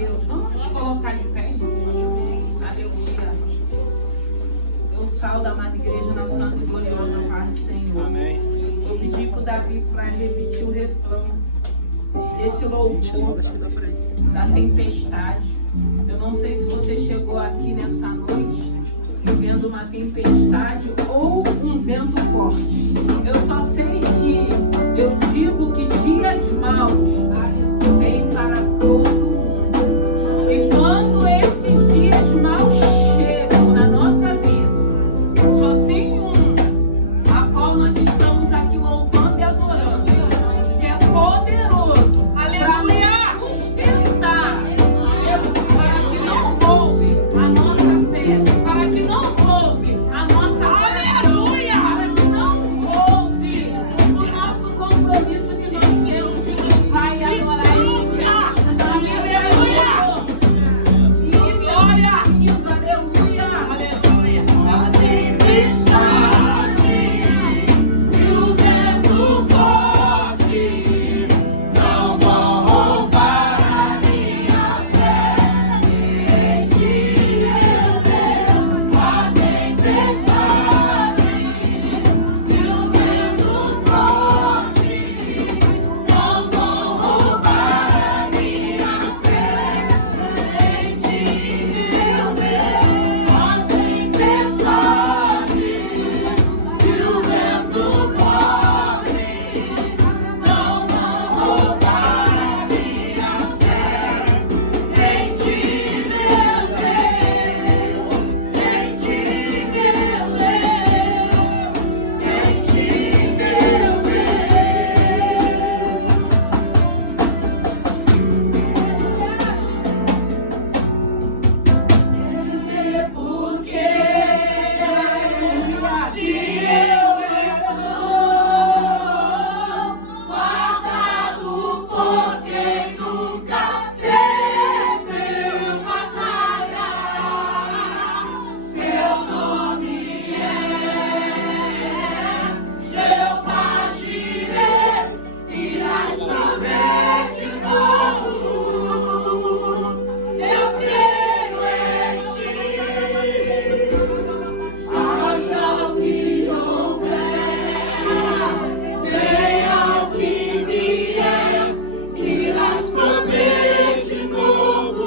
Deus. Vamos nos colocar de pé, irmãos. Aleluia. Eu saldo a amada igreja na santa e gloriosa paz do Senhor. Amém. Eu pedi para o Davi para repetir o refrão desse louvor da tempestade. Eu não sei se você chegou aqui nessa noite vendo uma tempestade ou um vento forte. Eu só sei que eu digo que dias maus vêm para todo mundo. E quando esses dias maus chegam na nossa vida, só tem a qual nós estamos aqui louvando e adorando, que é poderoso para nos sustentar, para que não roube a nossa fé, para que não roube a nossa aleluia, para que não roube o nosso compromisso que nós temos de louvar e adorar esse Senhor. Aleluia! Isso, aleluia! Aleluia! A tempestade e o vento forte não vão roubar a minha fé. Em ti eu creio. A tempestade e o vento forte não vão roubar a minha fé. Em ti eu creio. A tempestade e o vento forte não vão roubar a minha fé. Em ti meu Deus, em ti meu Deus, em ti meu Deus. Porque se eu sou guardado por quem nunca perdeu batalha, seu nome é Jeová Jireh, e as promete de novo. Eu creio em ti, haja o que houver, venha o que vier, irás prover de novo.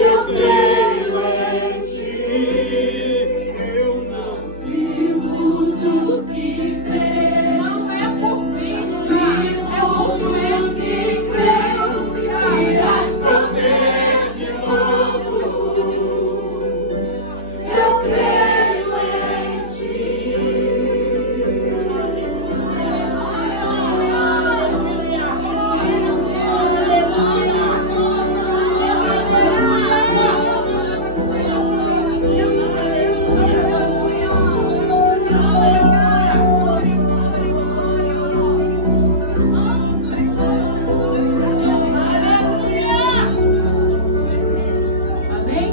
Eu creio em ti, eu não vivo do que vejo. Não é por vista, é por Vivo fé. do que creio, irás prover de novo. Eu creio em ti. Amém?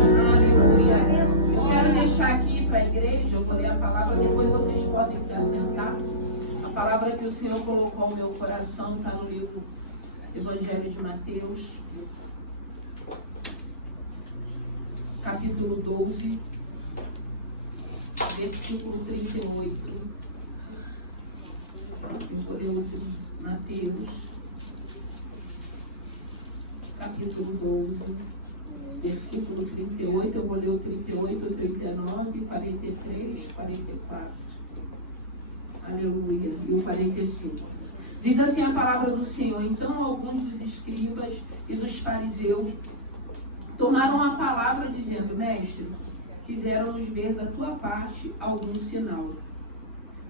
Aleluia. Eu quero deixar aqui para a igreja, eu vou ler a palavra, depois vocês podem se assentar. A palavra que o Senhor colocou no meu coração está no livro Evangelho de Mateus, capítulo 12, versículo 38. Eu vou ler outro, Mateus, capítulo 12, versículo 38, eu vou ler o 38, 39, 43, 44. Aleluia. E o 45. Diz assim a palavra do Senhor: então alguns dos escribas e dos fariseus tomaram a palavra dizendo: mestre, quiseram-nos ver da tua parte algum sinal.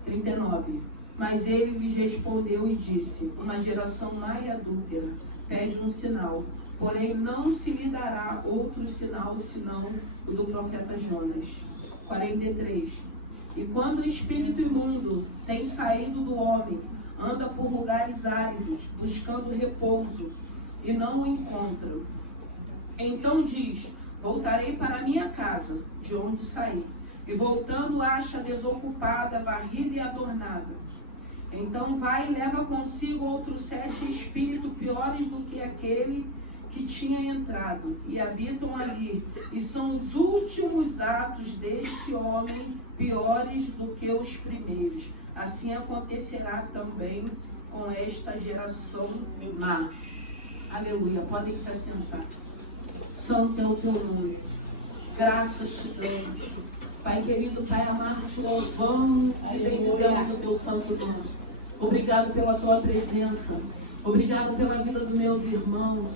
39. Mas ele lhes respondeu e disse: uma geração má e adúltera pede um sinal, porém não se lhe dará outro sinal senão o do profeta Jonas. 43. E quando o espírito imundo tem saído do homem, anda por lugares áridos, buscando repouso, e não o encontra. Então diz: voltarei para a minha casa, de onde saí. E voltando, acha desocupada, varrida e adornada. Então vai e leva consigo outros 7 espíritos piores aquele que tinha entrado e habitam ali, e são os últimos atos deste homem piores do que os primeiros. Assim acontecerá também com esta geração má. Aleluia. Podem se assentar. Santo é o teu nome. Graças te damos. Pai querido, Pai amado, te louvamos e bendizemos o teu santo nome. Obrigado pela tua presença. Obrigado pela vida dos meus irmãos.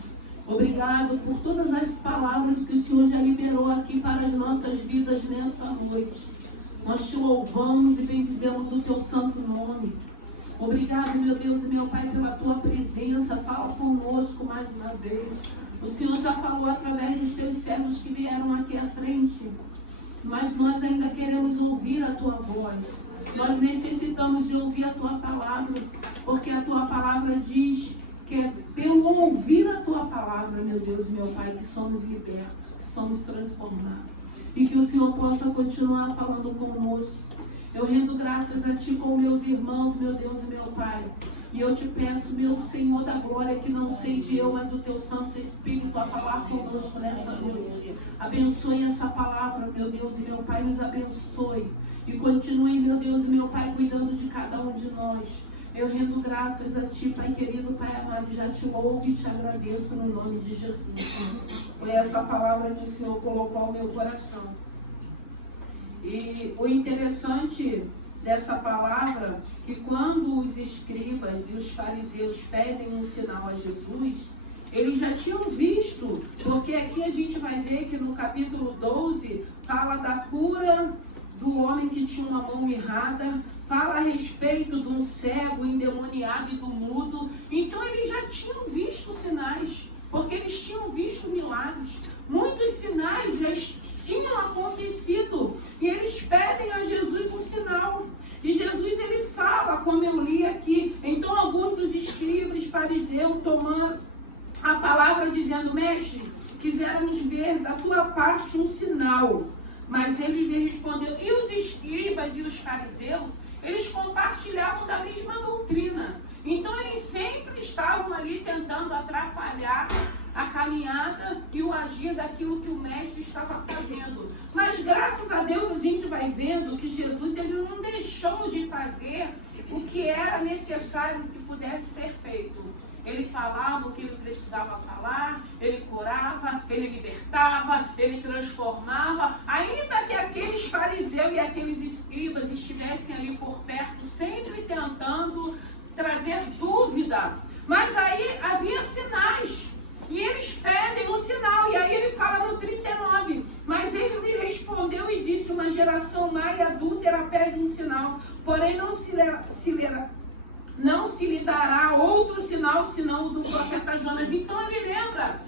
Obrigado por todas as palavras que o Senhor já liberou aqui para as nossas vidas nessa noite. Nós te louvamos e bendizemos o teu santo nome. Obrigado, meu Deus e meu Pai, pela tua presença. Fala conosco mais uma vez. O Senhor já falou através dos teus servos que vieram aqui à frente. Mas nós ainda queremos ouvir a tua voz. Nós necessitamos de ouvir a tua palavra, porque a tua palavra diz que é pelo ouvir a tua palavra, meu Deus e meu Pai, que somos libertos, que somos transformados. E que o Senhor possa continuar falando conosco. Eu rendo graças a Ti com meus irmãos, meu Deus e meu Pai. E eu te peço, meu Senhor da glória, que não seja eu, mas o Teu Santo Espírito a falar conosco nessa noite. Abençoe essa palavra, meu Deus e meu Pai, nos abençoe. E continue, meu Deus e meu Pai, cuidando de cada um de nós. Eu rendo graças a Ti, Pai querido, Pai amado, já te louvo e te agradeço no nome de Jesus. Foi essa palavra que o Senhor colocou ao meu coração. E o interessante dessa palavra, que quando os escribas e os fariseus pedem um sinal a Jesus, eles já tinham visto, porque aqui a gente vai ver que no capítulo 12 fala da cura do homem que tinha uma mão mirrada, fala a respeito de um cego, endemoniado e do mudo. Então eles já tinham visto sinais, porque eles tinham visto milagres. Muitos sinais já tinham acontecido e eles pedem a Jesus um sinal. E Jesus, ele fala, como eu li aqui, então alguns dos escribas, fariseus, tomando a palavra dizendo: mestre, quiséramos ver da tua parte um sinal. Mas ele lhe respondeu. E os escribas e os fariseus, eles compartilhavam da mesma doutrina. Então eles sempre estavam ali tentando atrapalhar a caminhada e o agir daquilo que o mestre estava fazendo. Mas graças a Deus a gente vai vendo que Jesus, ele não deixou de fazer o que era necessário que pudesse ser feito. Ele falava o que ele precisava falar, ele curava, ele libertava, ele transformava. Ainda que aqueles fariseus e aqueles escribas estivessem ali por perto, sempre tentando trazer dúvida. Mas aí havia sinais. E eles pedem um sinal. E aí ele fala no 39. Mas ele lhe respondeu e disse: uma geração má e adúltera pede um sinal. Porém não se lhe dará outro sinal senão o do profeta Jonas. Então ele lembra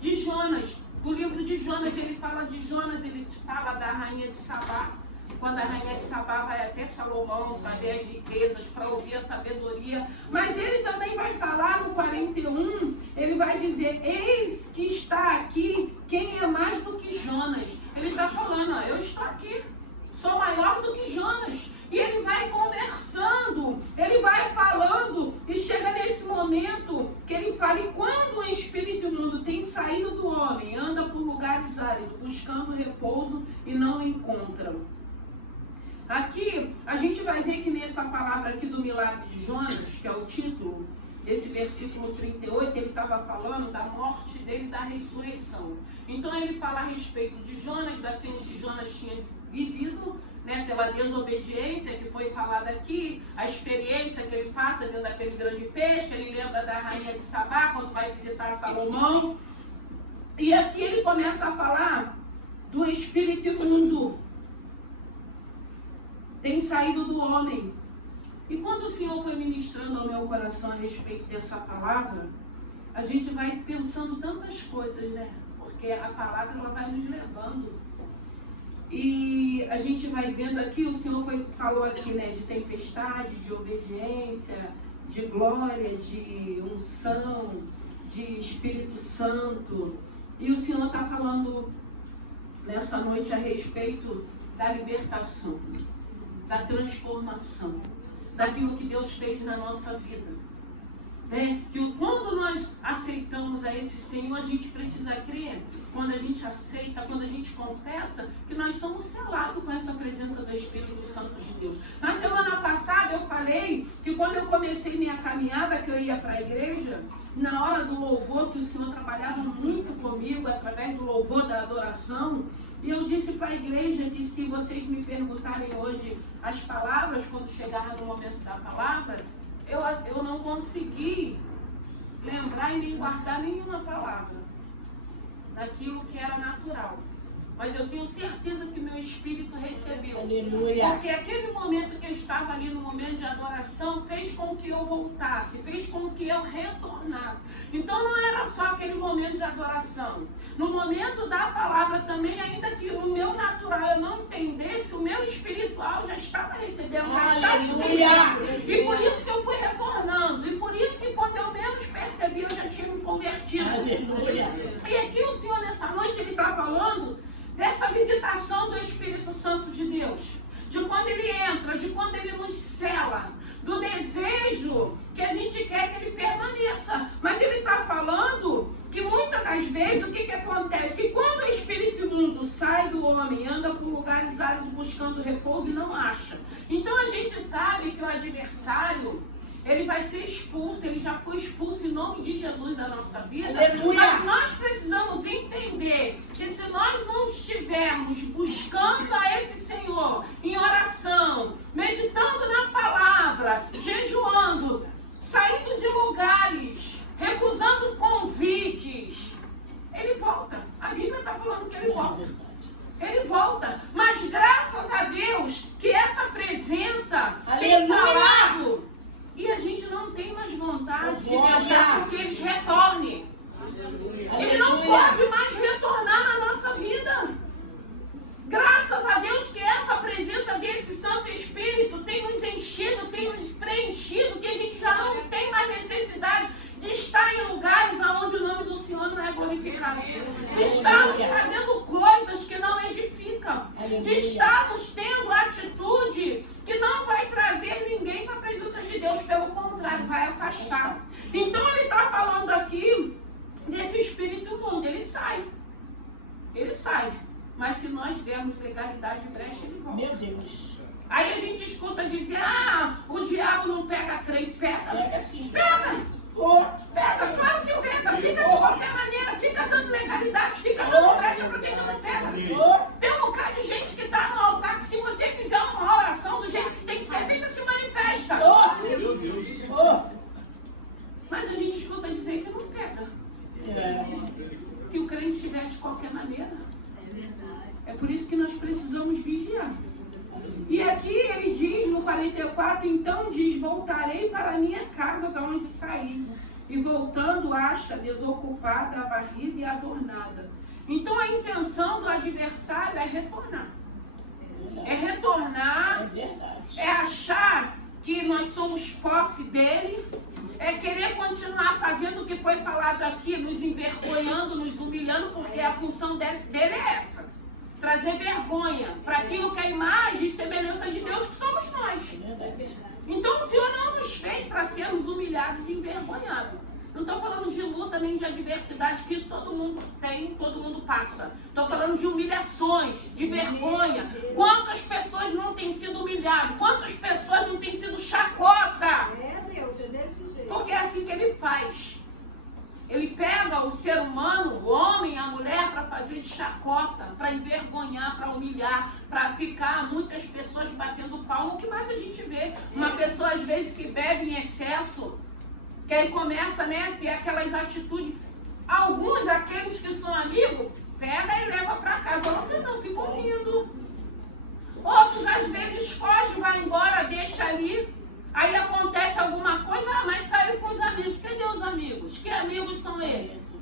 de Jonas, do livro de Jonas. Ele fala de Jonas, ele fala da rainha de Sabá, quando a rainha de Sabá vai até Salomão para ver as riquezas, para ouvir a sabedoria. Mas ele também vai falar no 41, ele vai dizer: eis que está aqui quem é mais do que Jonas. Ele está falando: ó, eu estou aqui, sou maior do que Jonas. E ele vai conversando, ele vai falando, e chega nesse momento que ele fala: e quando o espírito imundo tem saído do homem, anda por lugares áridos, buscando repouso e não encontra. Aqui, a gente vai ver que nessa palavra aqui do milagre de Jonas, que é o título desse versículo 38, ele estava falando da morte dele e da ressurreição. Então ele fala a respeito de Jonas, daquilo que Jonas tinha vivido, né, pela desobediência que foi falada aqui, a experiência que ele passa dentro daquele grande peixe. Ele lembra da rainha de Sabá, quando vai visitar Salomão. E aqui ele começa a falar do espírito imundo. Tem saído do homem. E quando o Senhor foi ministrando ao meu coração a respeito dessa palavra, a gente vai pensando tantas coisas, né? Porque a palavra, ela vai nos levando. E a gente vai vendo aqui, o Senhor falou aqui, né, de tempestade, de obediência, de glória, de unção, de Espírito Santo. E o Senhor está falando nessa noite a respeito da libertação, da transformação, daquilo que Deus fez na nossa vida. Que quando nós aceitamos a esse Senhor, a gente precisa crer, quando a gente aceita, quando a gente confessa, que nós somos selados com essa presença do Espírito Santo de Deus. Na semana passada eu falei que quando eu comecei minha caminhada, que eu ia para a igreja, na hora do louvor, que o Senhor trabalhava muito comigo, através do louvor, da adoração, e eu disse para a igreja que se vocês me perguntarem hoje as palavras, quando chegar no momento da palavra, eu não consegui lembrar e nem guardar nenhuma palavra daquilo que era natural. Mas eu tenho certeza que meu espírito recebeu. Aleluia. Porque aquele momento que eu estava ali no momento de adoração fez com que eu voltasse, fez com que eu retornasse. Então não era só aquele momento de adoração. No momento da palavra também, ainda que no meu natural eu não entendesse, o meu espiritual já estava recebendo, já estava entendendo. E por isso que eu fui retornando. E por isso que quando eu menos percebi, eu já tinha me convertido. Aleluia. E aqui o Senhor nessa noite, Ele está falando dessa visitação do Espírito Santo de Deus, de quando Ele entra, de quando Ele nos sela, do desejo que a gente quer que Ele permaneça. Mas Ele está falando que muitas das vezes o que acontece? Quando o espírito imundo sai do homem, anda por lugares áridos buscando repouso e não acha. Então a gente sabe que o adversário, ele vai ser expulso, ele já foi expulso em nome de Jesus da nossa vida. Aleluia. Mas nós precisamos entender que se nós não estivermos buscando a esse Senhor em oração, meditando na palavra, jejuando, saindo de lugares, recusando convites, ele volta. A Bíblia está falando que ele volta. Ele volta. Mas graças a Deus que essa presença tem falado. E a gente não tem mais vontade de deixar com que eles retornem. Ele não pode mais retornar na nossa vida. Graças a Deus que essa presença desse Santo Espírito tem nos enchido, tem nos preenchido, que a gente já não tem mais necessidade de estar em lugares onde o nome do Senhor não é glorificado. De estarmos fazendo coisas que não edificam. De estarmos tendo atitude que não vai trazer ninguém para a presença de Deus. Pelo contrário, vai afastar. Então ele está falando aqui desse espírito imundo. Ele sai. Ele sai. Mas se nós dermos legalidade de brecha, ele volta. Meu Deus. Aí a gente escuta dizer, o diabo não pega crente. Pega. Pega sim. Pega. Pega, claro que pega. Fica de qualquer maneira. Fica dando legalidade. Fica dando brecha para quem não pega. Tem um bocado de gente que está no altar que se você fizer uma oração do jeito que tem que ser feita, se manifesta. Meu Deus. Mas a gente escuta dizer que não pega. Se o crente estiver de qualquer maneira. É por isso que nós precisamos vigiar. E aqui ele diz no 44, então diz, voltarei para a minha casa da onde saí. E voltando acha desocupada, varrida e adornada. Então a intenção do adversário é retornar. É retornar, é achar que nós somos posse dele, é querer continuar fazendo o que foi falado aqui, nos envergonhando, nos humilhando, porque a função dele é essa. Trazer vergonha para aquilo que é a imagem e semelhança de Deus que somos nós. Então o Senhor não nos fez para sermos humilhados e envergonhados. Não estou falando de luta nem de adversidade, que isso todo mundo tem, todo mundo passa. Estou falando de humilhações, de vergonha. Quantas pessoas não têm sido humilhadas? Quantas pessoas não têm sido chacota? Deus, é desse jeito. Porque é assim que ele faz. Ele pega o ser humano, o homem, a mulher, para fazer de chacota, para envergonhar, para humilhar, para ficar muitas pessoas batendo palma. O que mais a gente vê? Uma pessoa, às vezes, que bebe em excesso, que aí começa, a ter aquelas atitudes. Alguns, aqueles que são amigos, pega e leva para casa. Outros não, ficam rindo. Outros, às vezes, foge, vai embora, deixa ali. Aí acontece alguma coisa, mas saiu com os amigos. Cadê os amigos? Que amigos são esses?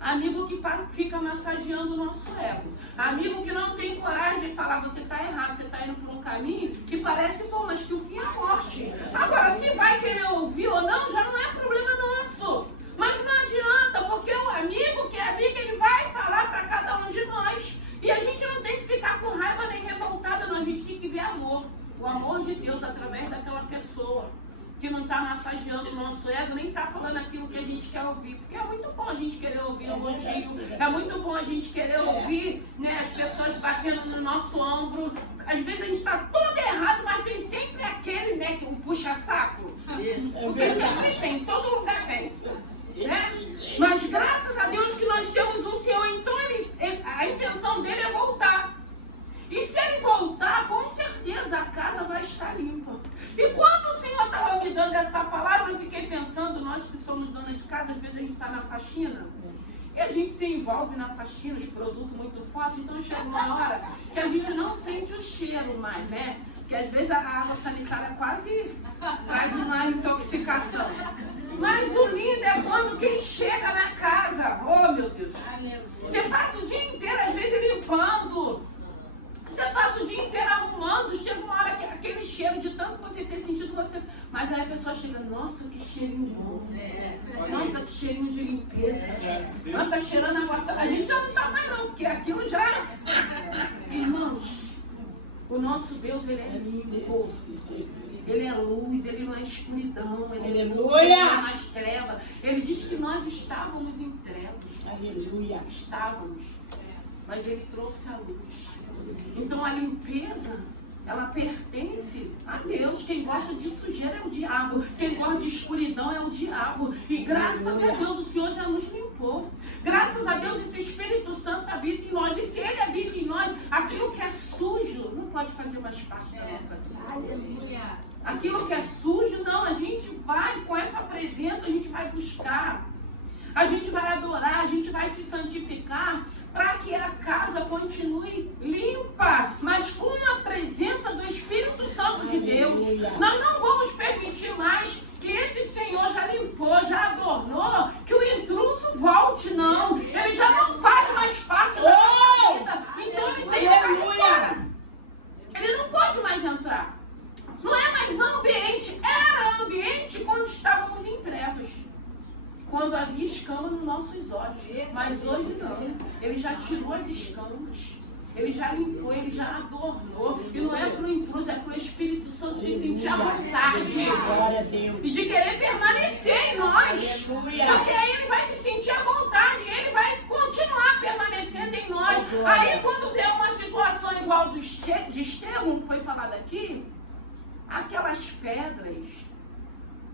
Amigo que fica massageando o nosso ego. Amigo que não tem coragem de falar, você está errado, você está indo por um caminho que parece bom, mas que o fim é a morte. Agora, se vai querer ouvir ou não, já não é problema nosso. Mas não adianta, porque o amigo que é amigo, ele vai falar para cada um de nós. E a gente não tem que ficar com raiva nem revoltada, não. A gente tem que ver amor. O amor de Deus através daquela pessoa que não está massageando o nosso ego, nem está falando aquilo que a gente quer ouvir. Porque é muito bom a gente querer ouvir elogio, é muito bom a gente querer ouvir, né, as pessoas batendo no nosso ombro. Às vezes a gente está todo errado, mas tem sempre aquele, né, que um puxa-saco. Porque sempre tem, em todo lugar tem. Né? Mas graças a Deus que nós temos um Senhor, então a intenção dele é voltar. E se ele voltar, com certeza a casa vai estar limpa. E quando o Senhor estava me dando essa palavra, eu fiquei pensando, nós que somos donas de casa, às vezes a gente está na faxina, e a gente se envolve na faxina, os produtos muito fortes, então chega uma hora que a gente não sente o cheiro mais, né? Porque às vezes a água sanitária quase traz uma intoxicação. Mas o lindo é quando quem chega na casa, oh meu Deus, você passa o dia inteiro, às vezes, limpando. Você passa o dia inteiro arrumando, chega uma hora que aquele cheiro de tanto você ter sentido você. Mas aí a pessoa chega, nossa, que cheirinho bom. Nossa, que cheirinho de limpeza. Nossa, tá cheirando água. A gente já não tá mais não, porque aquilo já. Irmãos, o nosso Deus, ele é limpo. Ele é luz, ele não é escuridão, ele não é mais treva. Ele diz que nós estávamos em trevas. Aleluia. Estávamos. Mas ele trouxe a luz. Então a limpeza, ela pertence a Deus. Quem gosta de sujeira é o diabo. Quem gosta de escuridão é o diabo. E graças a Deus o Senhor já nos limpou. Graças a Deus esse Espírito Santo habita em nós. E se ele habita em nós, aquilo que é sujo não pode fazer mais parte da nossa vida. Aleluia. Aquilo que é sujo, não. A gente vai com essa presença, a gente vai buscar. A gente vai adorar, a gente vai se santificar para que a casa continue limpa, mas com a presença do Espírito Santo de Deus. Nós não vamos permitir mais que esse Senhor já limpou, já adornou, que o intruso volte, não. Ele já não faz mais parte da nossa vida. Então ele tem que ficar fora. Ele não pode mais entrar. Não é mais ambiente, era ambiente quando estávamos em trevas. Quando havia escama nos nossos olhos. Mas hoje não. Ele já tirou as escamas. Ele já limpou, ele já adornou. E não é para o intruso, é para o Espírito Santo se sentir à vontade. E de querer permanecer em nós. Porque aí ele vai se sentir à vontade. Ele vai continuar permanecendo em nós. Aí quando vê uma situação igual de Estevão, que foi falado aqui, aquelas pedras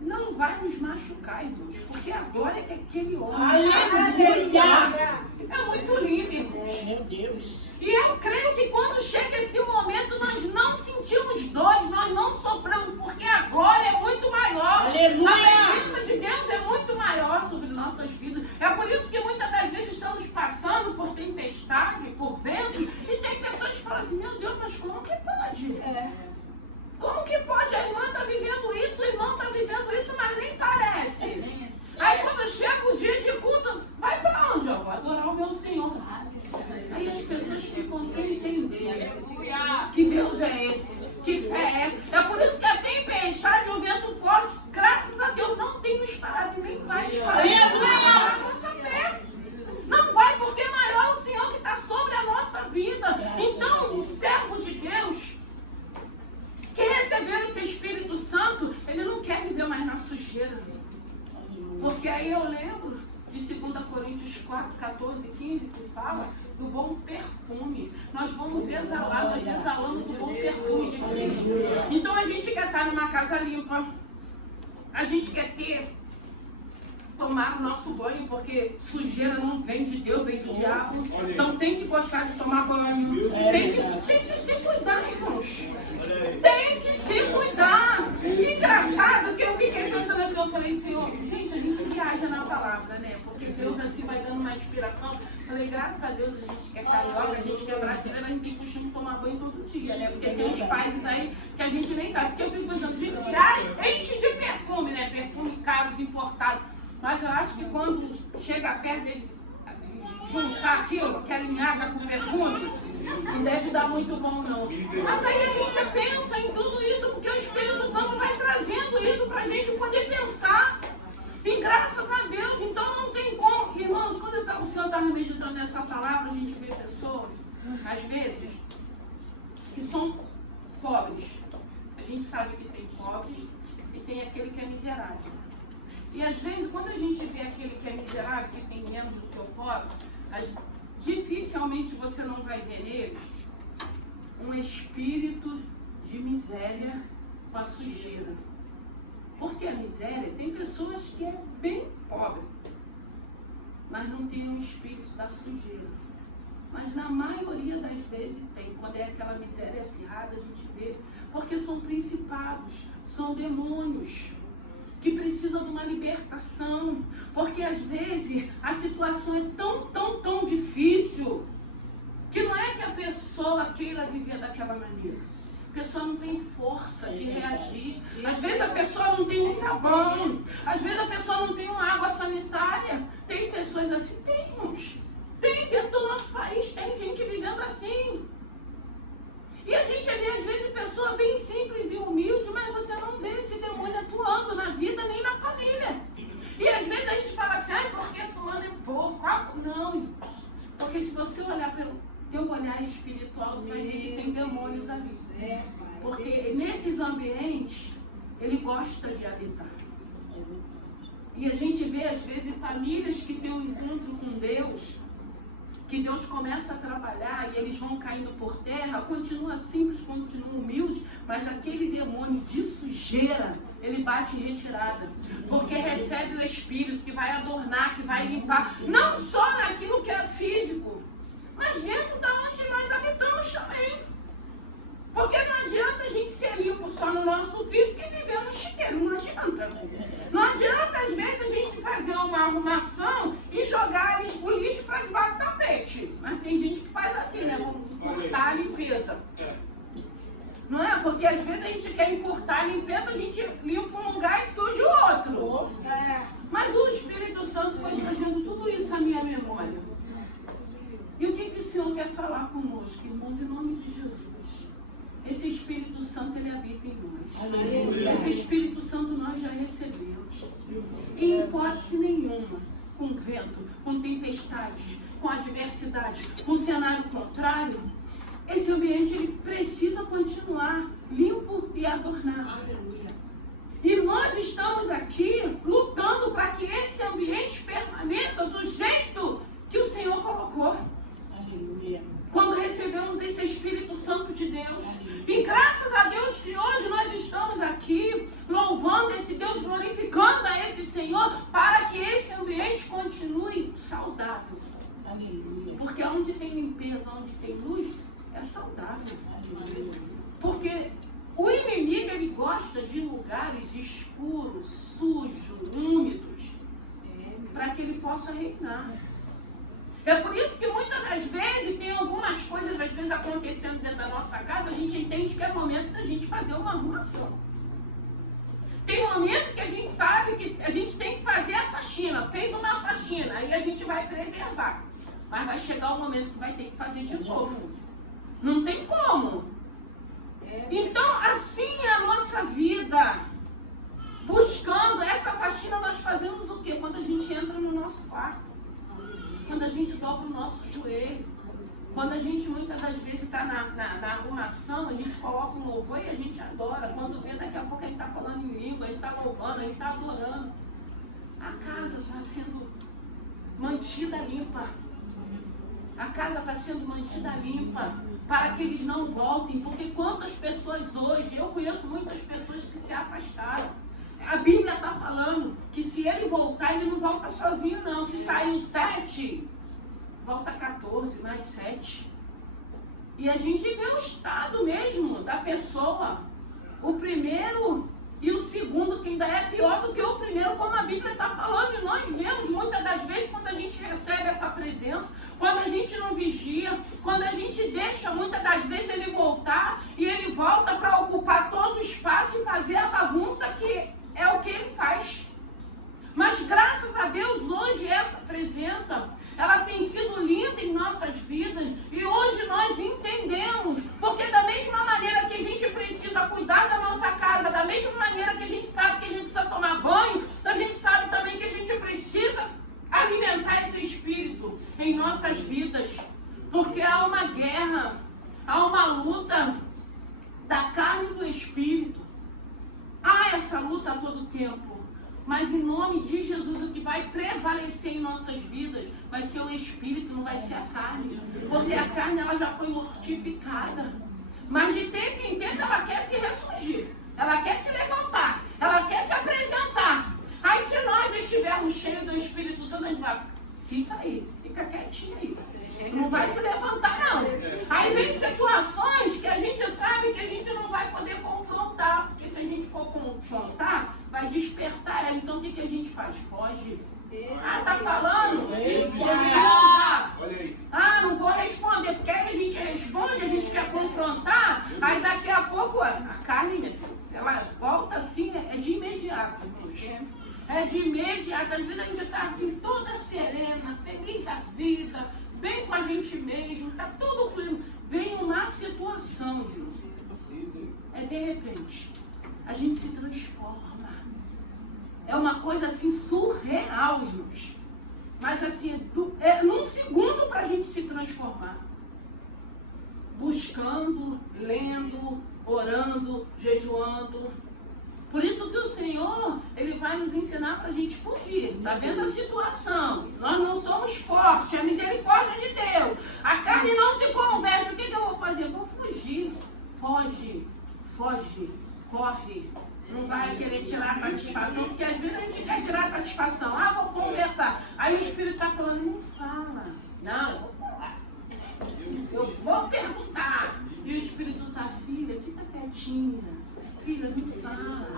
não vai nos machucar, irmãos, porque a glória que aquele homem... Aleluia! É muito lindo, irmãos. Meu Deus. E eu creio que quando chega esse momento, nós não sentimos dores, nós não sofremos, porque a glória é muito maior. Aleluia! A presença de Deus é muito maior sobre nossas vidas. É por isso que muitas das vezes estamos passando por tempestade, por vento, e tem pessoas que falam assim, meu Deus, mas como que pode? Como que pode? A irmã está vivendo isso, o irmão está vivendo isso, mas nem parece. Aí quando chega o dia de culto, vai para onde? Eu vou adorar o meu Senhor. Aí as pessoas ficam sem entender que Deus é esse, que fé é essa. É por isso que a tempestade, o vento forte, graças a Deus, não tem nos parado e nem vai nos parar a nossa fé. Não vai, porque maior é o Senhor que está sobre a nossa vida. Então, o servo de Deus, que recebeu esse Espírito Santo, ele não quer viver mais na sujeira. Porque aí eu lembro de 2 Coríntios 4, 14 e 15, que fala do bom perfume. Nós vamos exalar, nós exalamos o bom perfume de Cristo. Então a gente quer estar numa casa limpa, a gente quer tomar o nosso banho, porque sujeira não vem de Deus, vem do diabo. Então tem que gostar de tomar banho. Tem que se cuidar, irmãos. Tem que se cuidar. Engraçado que eu fiquei pensando assim, eu falei, Senhor, gente, a gente viaja na palavra, né? Porque Deus assim vai dando uma inspiração. Falei, graças a Deus a gente que é carioca, a gente que é brasileira, a gente tem costume de tomar banho todo dia, né? Porque tem uns países aí que a gente nem tá. Porque eu fico pensando, gente, enche de perfume, né? Perfume caros, importados. Mas eu acho que quando chega perto deles, juntar aquilo, aquela linhada com perfume, não deve dar muito bom, não. Mas aí a gente pensa em tudo isso, porque o Espírito Santo vai trazendo isso para a gente poder pensar. E graças a Deus, então não tem como. Irmãos, quando o Senhor estava meditando nessa palavra, a gente vê pessoas, às vezes, que são pobres. A gente sabe que tem pobres e tem aquele que é miserável. E às vezes, quando a gente vê aquele que é miserável, que tem menos do que o pobre, dificilmente você não vai ver neles um espírito de miséria com a sujeira. Porque a miséria, tem pessoas que é bem pobre, mas não tem um espírito da sujeira. Mas na maioria das vezes tem. Quando é aquela miséria acirrada, a gente vê. Porque são principados, são demônios que precisam de uma libertação. Porque às vezes a situação é tão difícil que não é que a pessoa queira viver daquela maneira. A pessoa não tem força de reagir. Às vezes a pessoa não tem um sabão. Às vezes a pessoa não tem uma água sanitária. Tem pessoas assim? Tem, irmãos. Tem dentro do nosso país, tem gente vivendo assim. E a gente vê às vezes pessoa bem simples e humilde, mas você não vê esse demônio atuando na vida nem na família. E às vezes a gente fala assim, ai, porque fulano é pouco. Não, porque se você olhar pelo teu olhar espiritual, tu vai ver que tem demônios ali. Porque nesses ambientes, ele gosta de habitar. E a gente vê às vezes famílias que têm um encontro com Deus, que Deus começa a trabalhar e eles vão caindo por terra, continua simples, continua humilde, mas aquele demônio de sujeira, ele bate em retirada. Porque recebe o Espírito que vai adornar, que vai limpar, não só naquilo que é físico, mas dentro da onde nós habitamos também. Porque não adianta a gente ser limpo só no nosso físico e viver no chiqueiro, não adianta. Não adianta às vezes a gente fazer uma arrumação e jogar o lixo para debaixo do tapete. Mas tem gente que faz assim, né? Vamos encurtar a limpeza. Não é? Porque às vezes a gente quer encurtar a limpeza, a gente limpa um lugar e suja o outro. Mas o Espírito Santo foi trazendo tudo isso à minha memória. E o que o Senhor quer falar conosco, irmãos, em nome de Jesus? Esse Espírito Santo, ele habita em nós. Esse Espírito Santo nós já recebemos. E em hipótese nenhuma, com vento, com tempestade, com adversidade, com cenário contrário, esse ambiente ele precisa continuar limpo e adornado. E nós estamos aqui lutando para que esse ambiente permaneça do jeito que o Senhor colocou. Quando recebemos esse Espírito Santo de Deus. E graças a Deus que hoje nós estamos aqui louvando esse Deus, glorificando a esse Senhor, para que esse ambiente continue saudável. Porque onde tem limpeza, onde tem luz, é saudável. Porque o inimigo, ele gosta de lugares escuros, sujos, úmidos, para que ele possa reinar. É por isso que muitas das vezes tem algumas coisas às vezes acontecendo dentro da nossa casa, a gente entende que é momento da gente fazer uma arrumação. Tem momento que a gente sabe que a gente tem que fazer a faxina, fez uma faxina, aí a gente vai preservar. Mas vai chegar o momento que vai ter que fazer de novo. Não tem como. Então assim é a nossa vida. Buscando essa faxina, nós fazemos o quê? Quando a gente entra no nosso quarto. Quando a gente dobra o nosso joelho, quando a gente muitas das vezes está na arrumação, a gente coloca um louvor e a gente adora. Quando vê, daqui a pouco a gente está falando em língua, a gente está louvando, a gente está adorando. A casa está sendo mantida limpa. A casa está sendo mantida limpa para que eles não voltem. Porque quantas pessoas hoje, eu conheço muitas pessoas que se afastaram. A Bíblia está falando que se ele voltar, ele não volta sozinho não. Se saiu 7, volta 14, mais 7. E a gente vê o estado mesmo da pessoa. O primeiro e o segundo, que ainda é pior do que o primeiro, como a Bíblia está falando. E nós vemos muitas das vezes quando a gente recebe essa presença, quando a gente não vigia, quando a gente deixa muitas das vezes ele voltar e ele volta para ocupar todo o espaço e fazer a bagunça que é o que ele faz. Mas graças a Deus hoje essa presença, ela tem sido linda em nossas vidas. E hoje nós entendemos. Porque da mesma maneira que a gente precisa cuidar da nossa casa, da mesma maneira que a gente sabe que a gente precisa tomar banho, a gente sabe também que a gente precisa alimentar esse espírito em nossas vidas. Porque há uma guerra, há uma luta da carne e do espírito. Há essa luta a todo tempo, mas em nome de Jesus, o que vai prevalecer em nossas vidas vai ser o Espírito, não vai ser a carne. Porque a carne ela já foi mortificada. Mas de tempo em tempo ela quer se ressurgir. Ela quer se levantar. Ela quer se apresentar. Aí se nós estivermos cheios do Espírito Santo, a gente vai, fica aí, fica quietinho aí. Não vai se levantar, não. Aí vem situações que a gente sabe que a gente não vai poder confrontar. Porque se a gente for confrontar, vai despertar ela. Então o que a gente faz? Foge. Ah, tá falando? Ah, não vou responder. Porque aí a gente responde, a gente quer confrontar. Aí daqui a pouco, a carne, ela volta assim, é de imediato, irmãos. É de imediato. Às vezes a gente está assim, toda serena, feliz da vida, bem com a gente mesmo, está tudo fluindo. Vem uma situação, viu? É de repente. A gente se transforma. É uma coisa assim surreal, irmãos. Mas assim, é num segundo para a gente se transformar. Buscando, lendo, orando, jejuando. Por isso que o Senhor, Ele vai nos ensinar para a gente fugir. Está vendo a situação? Nós não somos fortes, é a misericórdia de Deus. A carne não se converte. O que eu vou fazer? Eu vou fugir. Foge, foge, corre. Não vai querer tirar satisfação, porque às vezes a gente quer tirar satisfação. Ah, vou conversar. Aí o Espírito está falando, não fala. Não, eu vou falar. Eu vou perguntar. E o Espírito está, filha, fica quietinha. Filha, não fala.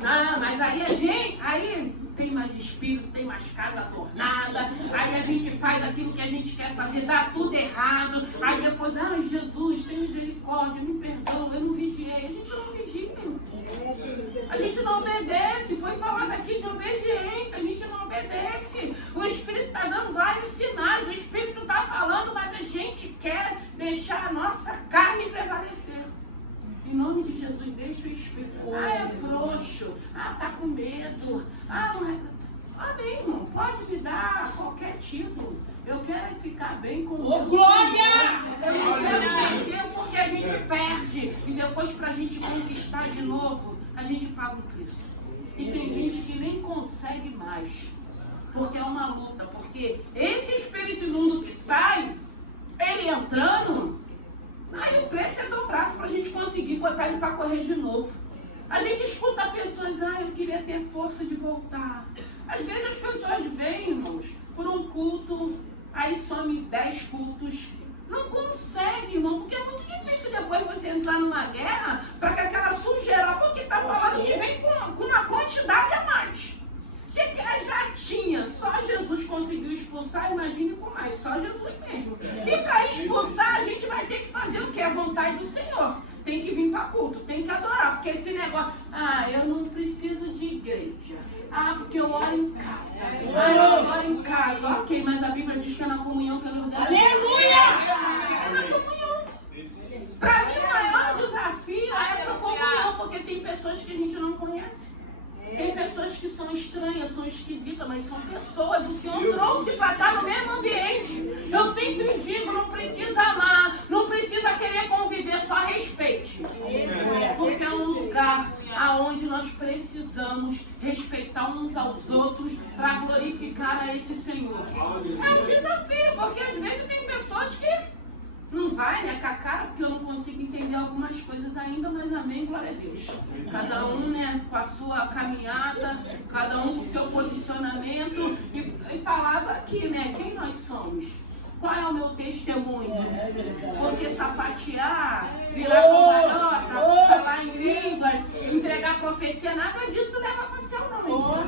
Não, mas aí a gente, aí tem mais espírito, tem mais casa adornada, aí a gente faz aquilo que a gente quer fazer, dá tudo errado, aí depois, ai Jesus, tem misericórdia, me perdoa, eu não vigiei. A gente não vigia, a gente não obedece, foi falado aqui de obediência, a gente não obedece. O Espírito está dando vários sinais, o Espírito está falando, mas a gente quer deixar a nossa carne prevalecer. Em nome de Jesus, deixa o Espírito. Ah, é frouxo. Ah, tá com medo. Ah, não é. Amém, irmão. Pode me dar qualquer título. Eu quero é ficar bem com Deus. Glória! Eu não quero perder porque a gente perde. E depois, para a gente conquistar de novo, a gente paga o preço. E tem gente que nem consegue mais. Porque é uma luta. Porque esse espírito imundo que sai, ele entrando. Aí o preço é dobrado para a gente conseguir botar ele para correr de novo. A gente escuta pessoas, eu queria ter força de voltar. Às vezes as pessoas vêm, irmãos, por um culto, aí some 10 cultos. Não consegue, irmão, porque é muito difícil depois você entrar numa guerra para que aquela sujeira, porque está falando que vem com uma quantidade a mais. Se já tinha, só Jesus conseguiu expulsar, imagine com mais, só Jesus mesmo. E para expulsar, a gente vai ter que fazer o quê? A vontade do Senhor. Tem que vir para culto, tem que adorar, porque esse negócio, eu não preciso de igreja. Porque eu oro em casa. Eu oro em casa. Ok, mas a Bíblia diz que é na comunhão que ele ordena. Aleluia! É na comunhão. Para mim, o maior desafio é essa comunhão, porque tem pessoas que a gente não conhece. Tem pessoas que são estranhas, são esquisitas, mas são pessoas. O Senhor trouxe para estar no mesmo ambiente. Eu sempre digo, não precisa amar, não precisa querer conviver, só respeite. Porque é um lugar aonde nós precisamos respeitar uns aos outros para glorificar a esse Senhor. É um desafio, porque às vezes tem pessoas que não vai, né, com a cara, porque eu não consigo entender algumas coisas ainda, mas amém, glória a Deus. Cada um, né, com a sua caminhada, cada um com o seu posicionamento, e falado aqui, né, quem nós somos? Qual é o meu testemunho? Porque sapatear, virar cambalhota, falar em línguas, entregar profecia, nada disso leva para o céu, não.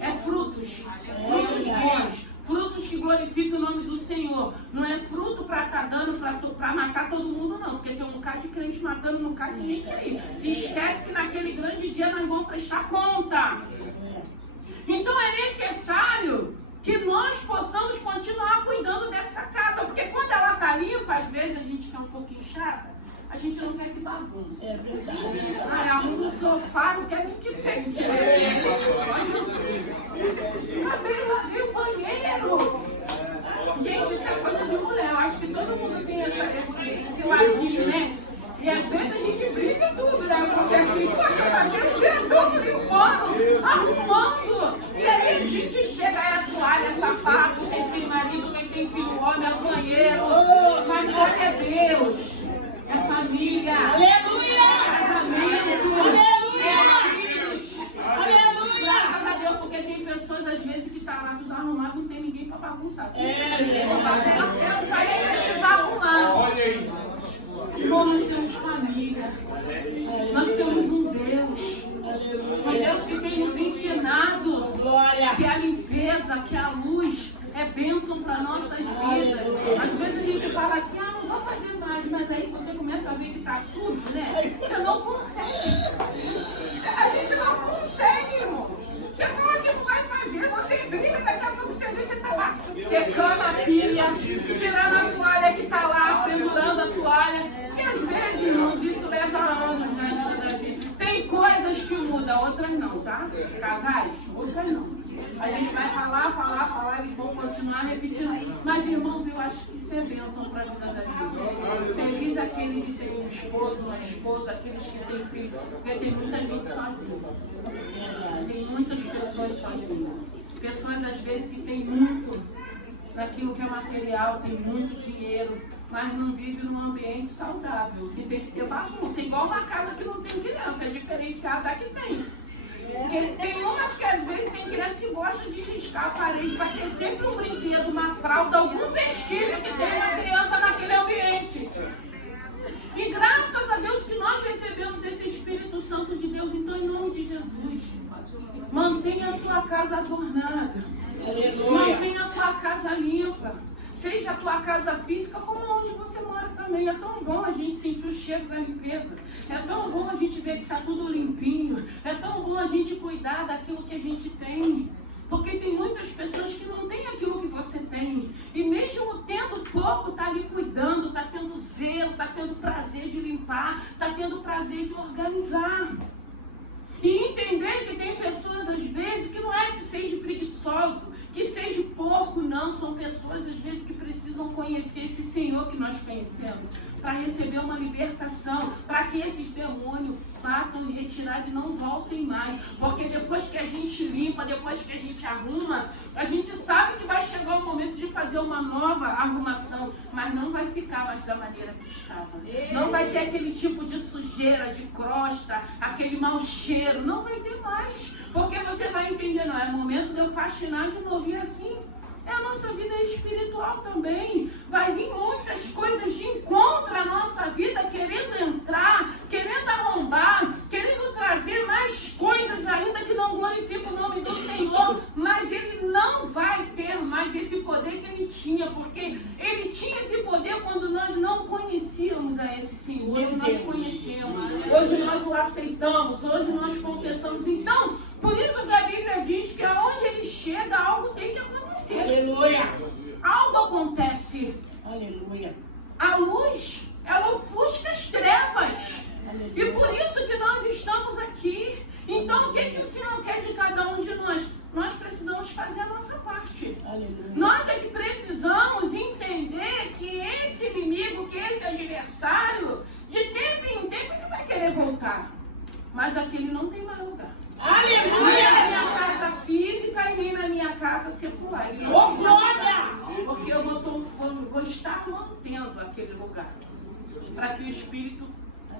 É frutos, frutos bons. Frutos que glorificam o nome do Senhor. Não é fruto para estar dando, para matar todo mundo, não. Porque tem um bocado de crente matando um bocado de gente aí. Se esquece que naquele grande dia nós vamos prestar conta. Então é necessário que nós possamos continuar cuidando dessa casa. Porque quando ela está limpa, às vezes a gente quer um pouquinho chata. A gente não quer que bagunce. É verdade. Arruma o sofá, não quer nem que sente. Lavei o banheiro. Gente, isso é coisa de mulher. Eu acho que todo mundo tem esse ladinho, né? E às vezes a gente briga tudo, né? Porque assim, poxa, fazendo o dia todo limpando. que tem nos ensinado Glória. que a limpeza, que a luz é bênção para nossas vidas. Às vezes a gente fala assim, ah, não vou fazer mais, mas aí você começa a ver que está sujo, né? Você não consegue. A gente não consegue, irmão. Você fala que não vai fazer, você briga, daqui a pouco você vê, você está lá secando a pilha, tirando a toalha que está lá, pendurando a toalha. E às vezes, irmãos, isso leva anos na vida da gente. Tem coisas que mudam, outras não, tá? Casais, outras não. A gente vai falar, eles vão continuar repetindo. Mas, irmãos, eu acho que isso é bênção para a vida da gente. Feliz aquele que tem um esposo, uma esposa, aqueles que têm filhos, porque tem muita gente sozinha. Tem muitas pessoas sozinhas. Pessoas, às vezes, que têm muito naquilo que é material, tem muito dinheiro, mas não vive num ambiente saudável, que tem que ter bagunça. Igual uma casa que não tem criança, é diferenciada da que tem. Porque tem umas que às vezes tem criança que gosta de riscar a parede para ter sempre um brinquedo, uma fralda, algum vestígio que tem uma criança naquele ambiente. E graças a Deus que nós recebemos esse Espírito Santo de Deus, então em nome de Jesus, mantenha a sua casa adornada. Mantenha a sua casa limpa. Seja a tua casa física como onde você mora também. É tão bom a gente sentir o cheiro da limpeza. É tão bom a gente ver que está tudo limpinho. É tão bom a gente cuidar daquilo que a gente tem. Porque tem muitas pessoas que não têm aquilo que você tem. E mesmo tendo pouco, está ali cuidando, está tendo zelo, está tendo prazer de limpar, está tendo prazer de organizar. E entender que tem pessoas, às vezes, que não é que seja preguiçoso, que seja porco, não. São pessoas, às vezes, que precisam conhecer esse Senhor que nós conhecemos, para receber uma libertação, para que esses demônios batam em retirada e não voltem mais. Porque depois que a gente limpa, depois que a gente arruma, a gente sabe que vai chegar o momento de fazer uma nova arrumação, mas não vai ficar mais da maneira que estava. Não vai ter aquele tipo de sujeira, de crosta, aquele mau cheiro, não vai ter mais. Porque você vai entender, não, é momento de eu faxinar de novo. E assim é a nossa vida espiritual também. Vai vir muitas coisas de encontro à nossa vida, querendo entrar, querendo arrombar, querendo trazer mais coisas ainda que não glorificam o nome do Senhor. Mas ele não vai ter mais esse poder que ele tinha, porque ele tinha esse poder quando nós não conhecíamos a esse Senhor. Hoje nós conhecemos, hoje nós o aceitamos, hoje nós confessamos. Então, por isso que a Bíblia diz que aonde ele chega, algo tem que acontecer. Aleluia. Algo acontece. Aleluia. A luz, ela ofusca as trevas. E por isso que nós estamos aqui. Então, o que o Senhor quer de cada um de nós? Nós precisamos fazer a nossa parte. Aleluia. Nós é que precisamos entender que esse inimigo, que esse adversário, de tempo em tempo ele vai querer voltar. Mas aqui ele não tem mais lugar. Aleluia. Nem na minha casa física e nem na minha casa secular. Ele não Ô, tem mais glória! lugar. Porque eu vou estar mantendo aquele lugar. Para que o Espírito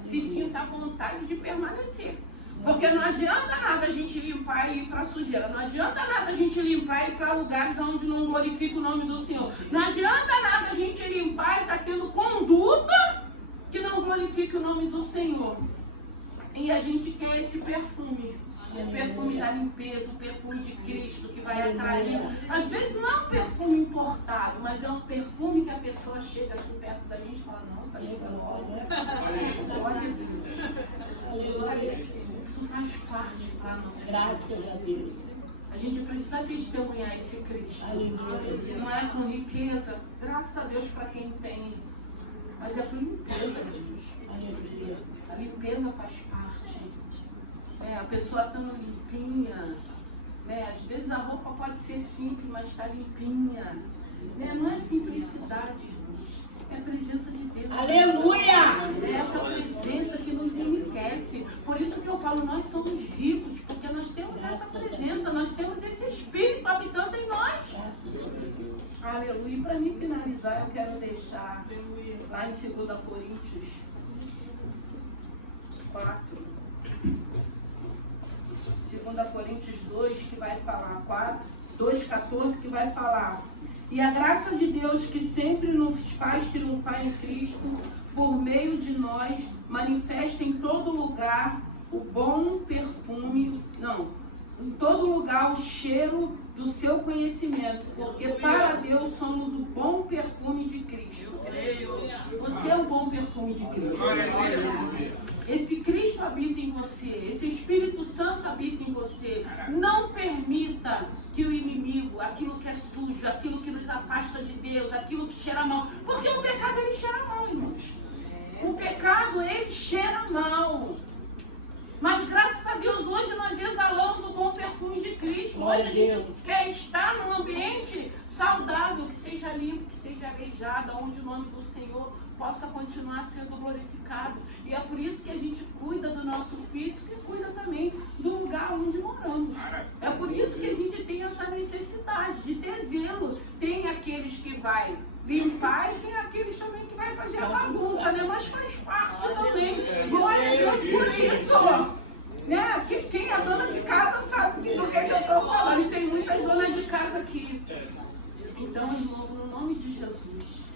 se sinta à vontade de permanecer. Porque não adianta nada a gente limpar e ir para a sujeira. Não adianta nada a gente limpar e ir para lugares onde não glorifica o nome do Senhor. Não adianta nada a gente limpar e estar tendo conduta que não glorifica o nome do Senhor. E a gente quer esse perfume. O perfume da limpeza, o perfume de Cristo que vai atrair. Às vezes não é um perfume importado, mas é um perfume que a pessoa chega assim perto da gente e fala, não, está chegando. Glória a Deus. Isso faz parte da nossa vida. Graças a Deus. A gente precisa testemunhar esse Cristo. Não é com riqueza, graças a Deus para quem tem, mas é por limpeza, Jesus. A limpeza faz parte. A pessoa estando limpinha, às vezes a roupa pode ser simples, mas está limpinha. Não é simplicidade, irmãos. É a presença de Deus. Aleluia! É essa presença que nos enriquece. Por isso que eu falo, nós somos ricos, porque nós temos essa presença, nós temos esse Espírito habitando em nós. Aleluia. E para mim finalizar, eu quero deixar lá em 2 Coríntios 4. 2 Coríntios 2, que vai falar, 2,14, que vai falar: e a graça de Deus que sempre nos faz triunfar em Cristo, por meio de nós, manifesta em todo lugar, o bom perfume, não, em todo lugar o cheiro do seu conhecimento, porque para Deus somos o bom perfume de Cristo. Você é o bom perfume de Cristo. Esse Cristo habita em você, esse Espírito Santo habita em você. Não permita que o inimigo, aquilo que é sujo, aquilo que nos afasta de Deus, aquilo que cheira mal, porque o pecado ele cheira mal, irmãos. O pecado ele cheira mal. Mas graças a Deus hoje nós exalamos o bom perfume de Cristo. Hoje a gente quer estar num ambiente saudável, que seja limpo, que seja arejado, onde o nome do Senhor possa continuar sendo glorificado. E é por isso que a gente cuida do nosso físico e cuida também do lugar onde moramos. É por isso que a gente tem essa necessidade de ter zelo. Tem aqueles que vai limpar e tem aqueles também que vai fazer a bagunça, né? Mas faz parte também. Glória a Deus por isso. Né? Quem é dona de casa sabe do que eu estou falando. E tem muitas donas de casa aqui. Então, irmão, no nome de Jesus,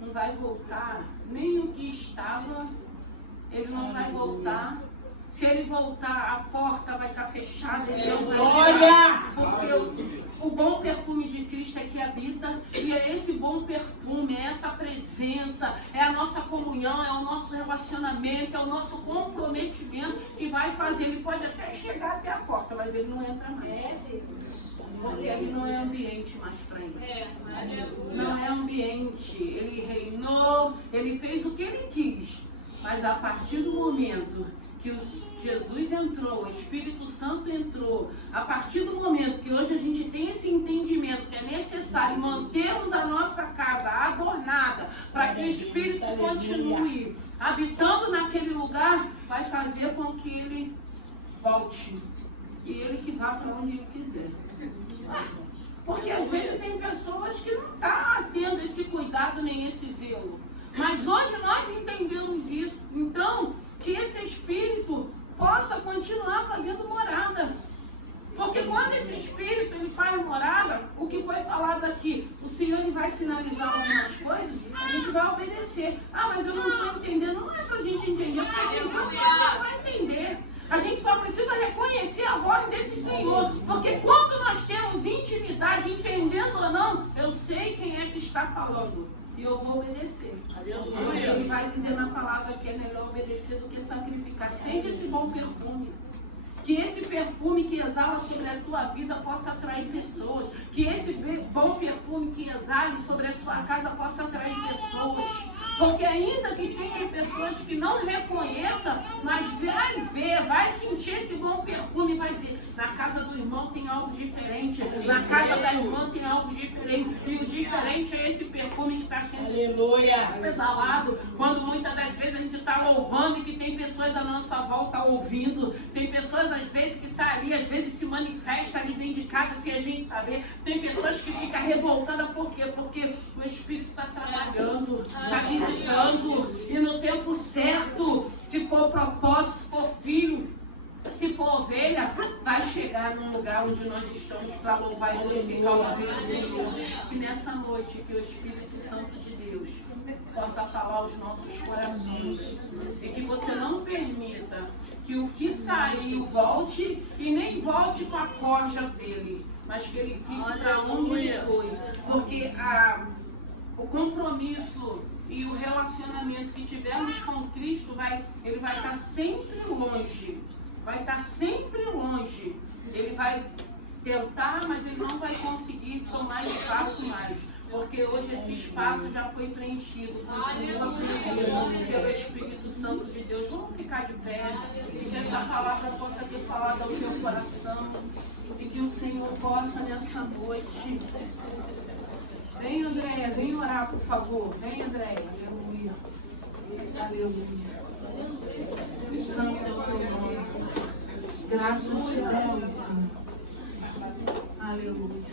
não vai voltar nem o que estava, ele não vai voltar. Se ele voltar, a porta vai estar fechada, ele não vai voltar. Porque o bom perfume de Cristo é que habita, e é esse bom perfume, é essa presença, é a nossa comunhão, é o nosso relacionamento, é o nosso comprometimento que vai fazer. Ele pode até chegar até a porta, mas ele não entra mais. Porque ali não é ambiente mais para ele. Não é ambiente. Ele reinou, ele fez o que ele quis. Mas a partir do momento que Jesus entrou, o Espírito Santo entrou, a partir do momento que hoje a gente tem esse entendimento que é necessário mantermos a nossa casa adornada para que o Espírito continue habitando naquele lugar, vai fazer com que ele volte. E ele que vá para onde ele quiser. Porque às vezes tem pessoas que não estão tendo esse cuidado nem esse zelo. Mas hoje nós entendemos isso. Então, que esse Espírito possa continuar fazendo morada. Porque quando esse Espírito ele faz morada, o que foi falado aqui, o Senhor ele vai sinalizar algumas coisas, a gente vai obedecer. Ah, mas eu não estou entendendo. Não é para a gente entender, porque Deus não vai entender. A gente só precisa reconhecer a voz desse Senhor. Porque quando nós temos intimidade, entendendo ou não, eu sei quem é que está falando. E eu vou obedecer. Ele vai dizer na palavra que é melhor obedecer do que sacrificar. Seja esse bom perfume. Que esse perfume que exala sobre a tua vida possa atrair pessoas. Que esse bom perfume que exale sobre a sua casa possa atrair pessoas. Porque ainda que tenha pessoas que não reconheçam, mas vai ver, vai sentir esse bom perfume, vai dizer, na casa do irmão tem algo diferente, na casa da irmã tem algo diferente, e o diferente é esse perfume que está sendo exalado, quando muitas das vezes a gente está louvando e que tem pessoas à nossa volta ouvindo, tem pessoas às vezes que estão ali, às vezes se manifesta ali dentro de casa sem a gente saber, tem pessoas que ficam revoltadas, por quê? Porque o Espírito está trabalhando, está visitando, e no tempo certo, se for propósito, se for filho, se for ovelha, vai chegar num lugar onde nós estamos para louvar e glorificar o nome do Senhor. E nessa noite que o Espírito Santo de Deus possa falar aos nossos corações e que você não permita que o que saiu volte e nem volte com a corja dele, mas que ele fique para onde ele foi, porque o compromisso e o relacionamento que tivermos com Cristo, ele vai estar sempre longe. Vai estar sempre longe. Ele vai tentar, mas ele não vai conseguir tomar espaço mais. Porque hoje esse espaço já foi preenchido. Pelo Espírito Santo de Deus. Vamos ficar de pé. E que essa palavra possa ter falado ao teu coração. E que o Senhor possa nessa noite. Vem, Andréia, vem orar, por favor. Vem, Andréia. Aleluia. Aleluia. Santo é o teu nome. Graças a Deus, Senhor. Aleluia.